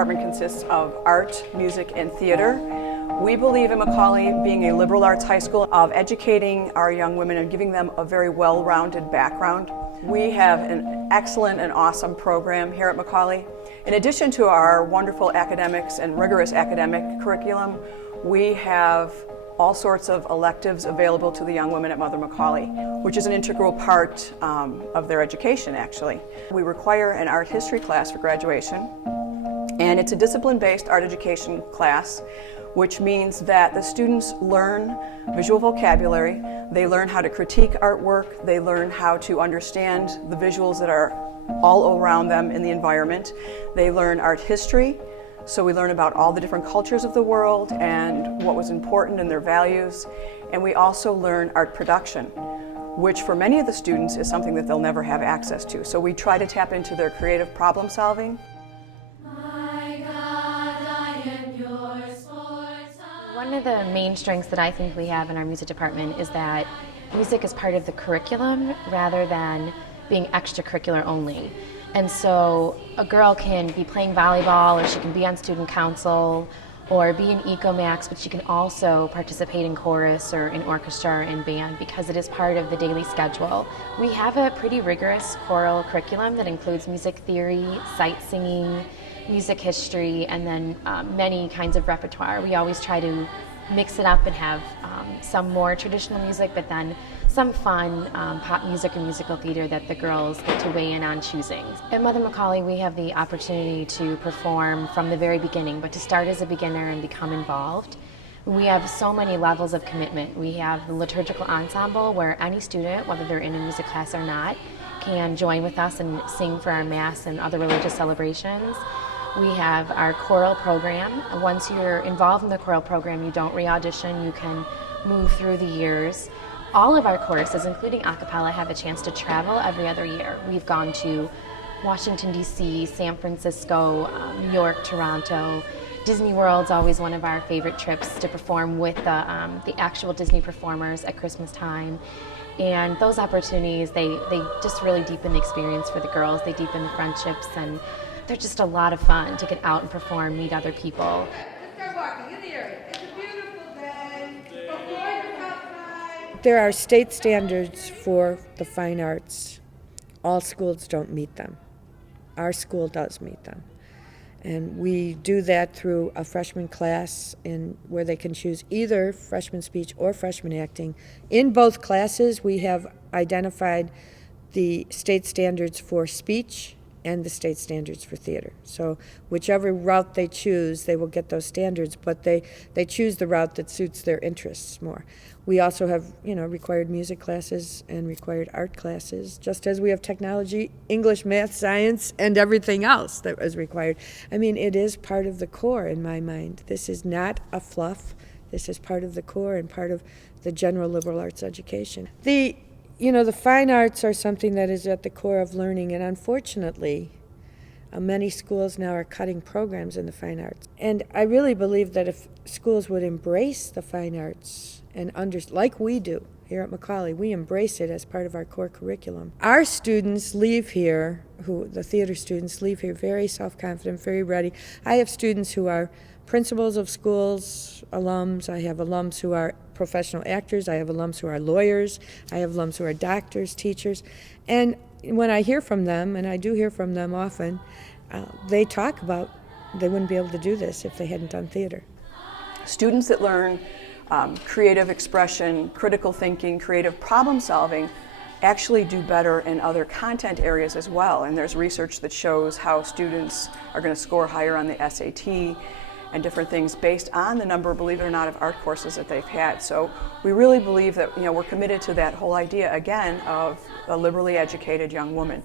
department consists of art, music, and theater. We believe in McAuley, being a liberal arts high school, of educating our young women and giving them a very well-rounded background. We have an excellent and awesome program here at McAuley. In addition to our wonderful academics and rigorous academic curriculum, we have all sorts of electives available to the young women at Mother McAuley, which is an integral part of their education, actually. We require an art history class for graduation, and it's a discipline-based art education class, which means that the students learn visual vocabulary, they learn how to critique artwork, they learn how to understand the visuals that are all around them in the environment, they learn art history. So we learn about all the different cultures of the world and what was important in their values. And we also learn art production, which for many of the students is something that they'll never have access to. So we try to tap into their creative problem solving. One of the main strengths that I think we have in our music department is that music is part of the curriculum rather than being extracurricular only. And so a girl can be playing volleyball, or she can be on student council, or be in EcoMax, but she can also participate in chorus or in orchestra or in band because it is part of the daily schedule. We have a pretty rigorous choral curriculum that includes music theory, sight singing, music history, and then many kinds of repertoire. We always try to mix it up and have some more traditional music, but then some fun pop music or musical theater that the girls get to weigh in on choosing. At Mother McAuley, we have the opportunity to perform from the very beginning, but to start as a beginner and become involved. We have so many levels of commitment. We have the liturgical ensemble where any student, whether they're in a music class or not, can join with us and sing for our Mass and other religious celebrations. We have our choral program. Once you're involved in the choral program, you don't re-audition, you can move through the years. All of our choruses, including a cappella, have a chance to travel every other year. We've gone to Washington, D.C., San Francisco, New York, Toronto. Disney World's always one of our favorite trips to perform with the actual Disney performers at Christmas time. And those opportunities, they just really deepen the experience for the girls. They deepen the friendships, and they're just a lot of fun to get out and perform, meet other people. Let's start walking in the area. It's a beautiful day. Before you come. There are state standards for the fine arts. All schools don't meet them. Our school does meet them. And we do that through a freshman class where they can choose either freshman speech or freshman acting. In both classes, we have identified the state standards for speech and the state standards for theater. So whichever route they choose, they will get those standards, but they choose the route that suits their interests more. We also have, required music classes and required art classes, just as we have technology, English, math, science, and everything else that is required. I mean, it is part of the core in my mind. This is not a fluff. This is part of the core and part of the general liberal arts education. The fine arts are something that is at the core of learning, and unfortunately, many schools now are cutting programs in the fine arts. And I really believe that if schools would embrace the fine arts, and like we do here at McAuley, we embrace it as part of our core curriculum. Our students leave here, the theater students leave here very self-confident, very ready. I have students who are principals of schools, alums. I have alums who are professional actors. I have alums who are lawyers. I have alums who are doctors, teachers. And when I hear from them, and I do hear from them often, they talk about they wouldn't be able to do this if they hadn't done theater. Students that learn creative expression, critical thinking, creative problem solving actually do better in other content areas as well. And there's research that shows how students are going to score higher on the SAT and different things based on the number, believe it or not, of art courses that they've had. So we really believe that we're committed to that whole idea, again, of a liberally educated young woman.